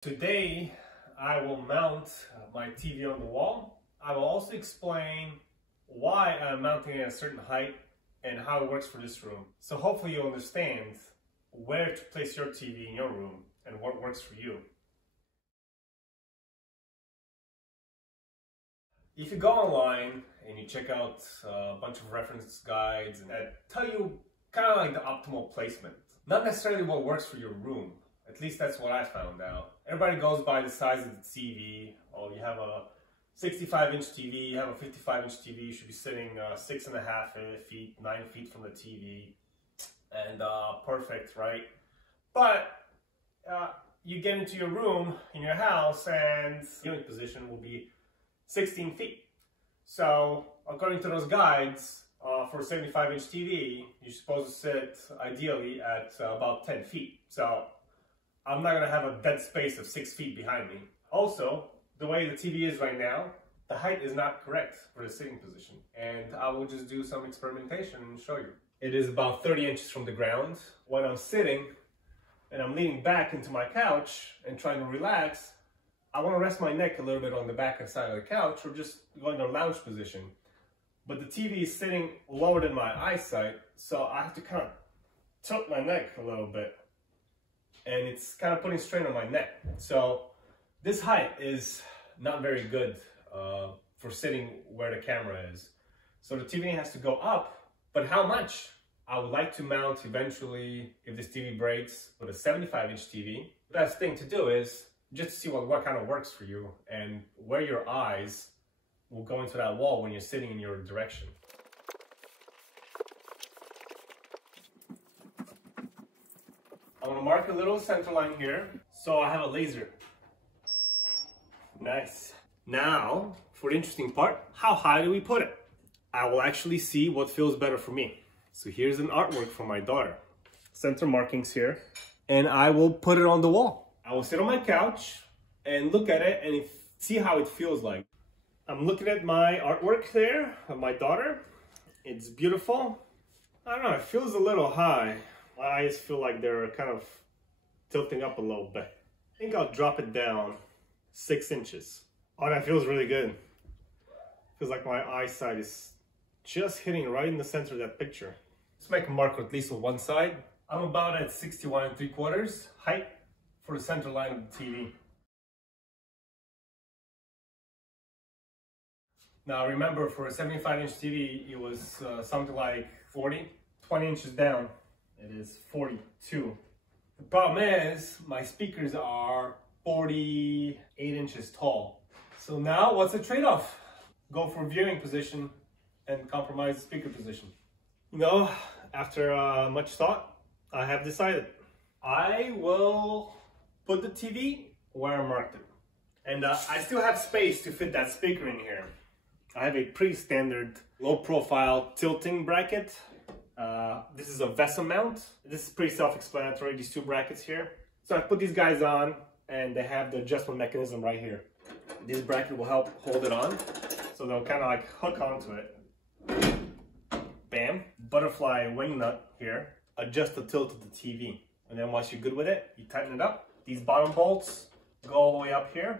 Today, I will mount my TV on the wall. I will also explain why I'm mounting it at a certain height and how it works for this room. So hopefully you'll understand where to place your TV in your room and what works for you. If you go online and you check out a bunch of reference guides that tell you kind of like the optimal placement, not necessarily what works for your room. At least that's what I found out. Everybody goes by the size of the TV. Oh, you have a 65-inch TV, you have a 55-inch TV, you should be sitting 6.5 feet, 9 feet from the TV, and perfect, right? But you get into your room in your house and viewing position will be 16 feet. So according to those guides, for a 75-inch TV, you're supposed to sit ideally at about 10 feet. So I'm not gonna have a dead space of 6 feet behind me. Also, the way the TV is right now, the height is not correct for the sitting position. And I will just do some experimentation and show you. It is about 30 inches from the ground. When I'm sitting and I'm leaning back into my couch and trying to relax, I want to rest my neck a little bit on the back and side of the couch or just go in a lounge position. But the TV is sitting lower than my eyesight, so I have to kind of tilt my neck a little bit. And it's kind of putting strain on my neck. So this height is not very good for sitting where the camera is. So the TV has to go up, but how much? I would like to mount eventually, if this TV breaks, with a 75-inch TV. The best thing to do is just to see what kind of works for you and where your eyes will go into that wall when you're sitting in your direction. I'm gonna mark a little center line here, so I have a laser. Nice. Now, for the interesting part, how high do we put it? I will actually see what feels better for me. So here's an artwork for my daughter. Center markings here, and I will put it on the wall. I will sit on my couch and look at it and see how it feels like. I'm looking at my artwork there of my daughter. It's beautiful. I don't know, it feels a little high. My eyes feel like they're kind of tilting up a little bit. I think I'll drop it down 6 inches. Oh, that feels really good. Feels like my eyesight is just hitting right in the center of that picture. Let's make a mark at least on one side. I'm about at 61 3/4 height for the center line of the TV. Now remember, for a 75-inch TV, it was something like 20 inches down. It is 42. The problem is my speakers are 48 inches tall. So now what's the trade-off? Go for viewing position and compromise the speaker position. You know, after much thought, I have decided. I will put the TV where I marked it. And I still have space to fit that speaker in here. I have a pretty standard low profile tilting bracket. This is a VESA mount. This is pretty self-explanatory, these two brackets here. So I put these guys on and they have the adjustment mechanism right here. This bracket will help hold it on. So they'll kind of like hook onto it. Bam. Butterfly wing nut here. Adjust the tilt of the TV. And then once you're good with it, you tighten it up. These bottom bolts go all the way up here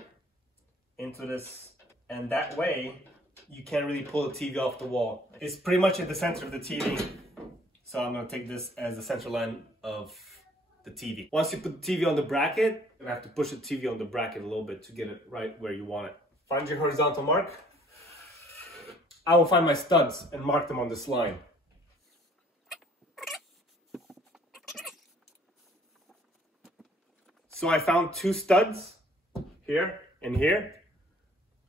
into this. And that way, you can't really pull the TV off the wall. It's pretty much at the center of the TV. So I'm gonna take this as the center line of the TV. Once you put the TV on the bracket, you have to push the TV on the bracket a little bit to get it right where you want it. Find your horizontal mark. I will find my studs and mark them on this line. So I found 2 studs here and here,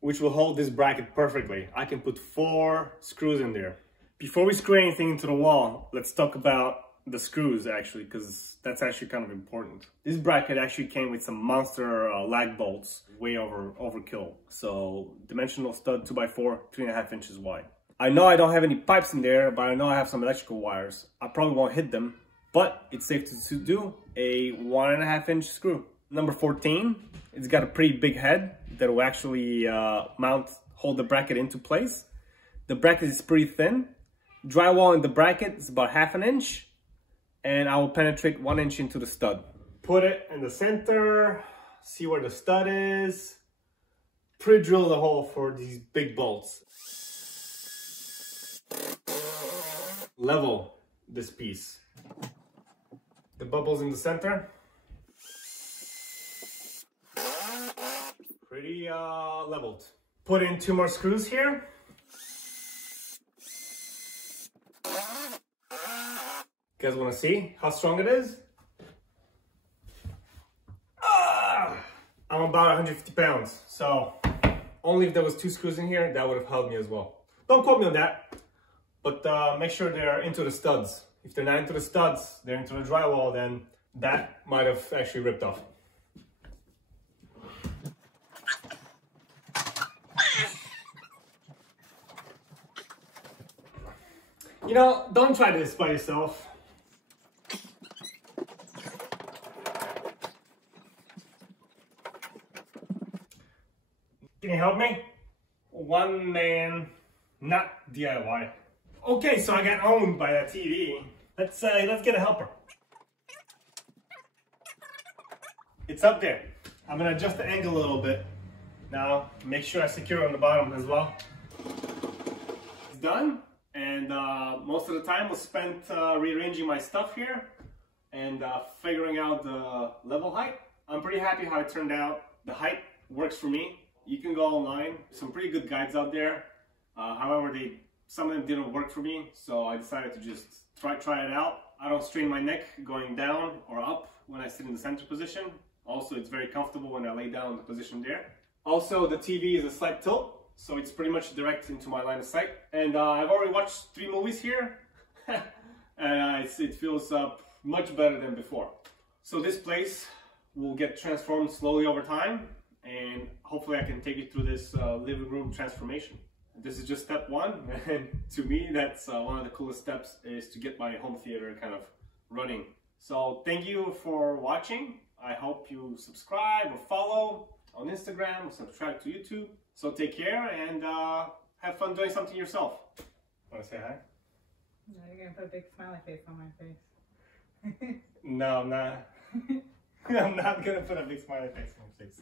which will hold this bracket perfectly. I can put 4 screws in there. Before we screw anything into the wall, let's talk about the screws actually, because that's actually kind of important. This bracket actually came with some monster lag bolts, way overkill. So dimensional stud 2x4, 3.5 inches wide. I know I don't have any pipes in there, but I know I have some electrical wires. I probably won't hit them, but it's safe to do a 1.5 inch screw. Number 14, it's got a pretty big head that will actually hold the bracket into place. The bracket is pretty thin. Drywall in the bracket is about 1/2 inch, and I will penetrate 1 inch into the stud. Put it in the center, see where the stud is, pre-drill the hole for these big bolts. Level this piece. The bubbles in the center. Pretty leveled. Put in 2 more screws here. You guys want to see how strong it is? I'm about 150 pounds, so only if there was 2 screws in here, that would have held me as well. Don't quote me on that, but make sure they're into the studs. If they're not into the studs, they're into the drywall, then that might have actually ripped off. You know, don't try this by yourself. Can you help me? One man, not DIY. Okay, so I got owned by a TV. Let's get a helper. It's up there. I'm gonna adjust the angle a little bit. Now, make sure I secure on the bottom as well. It's done, and most of the time was spent rearranging my stuff here and figuring out the level height. I'm pretty happy how it turned out. The height works for me. You can go online, some pretty good guides out there. However, some of them didn't work for me, so I decided to just try it out. I don't strain my neck going down or up when I sit in the center position. Also, it's very comfortable when I lay down in the position there. Also, the TV is a slight tilt, so it's pretty much direct into my line of sight. And I've already watched 3 movies here, and it feels much better than before. So this place will get transformed slowly over time, and hopefully I can take you through this living room transformation. This is just step 1, and to me that's one of the coolest steps, is to get my home theater kind of running. So thank you for watching. I hope you subscribe or follow on Instagram or subscribe to YouTube. So take care and have fun doing something yourself. Want to say hi? No, you're gonna put a big smiley face on my face. No, I'm not. I'm not gonna put a big smiley face on your face.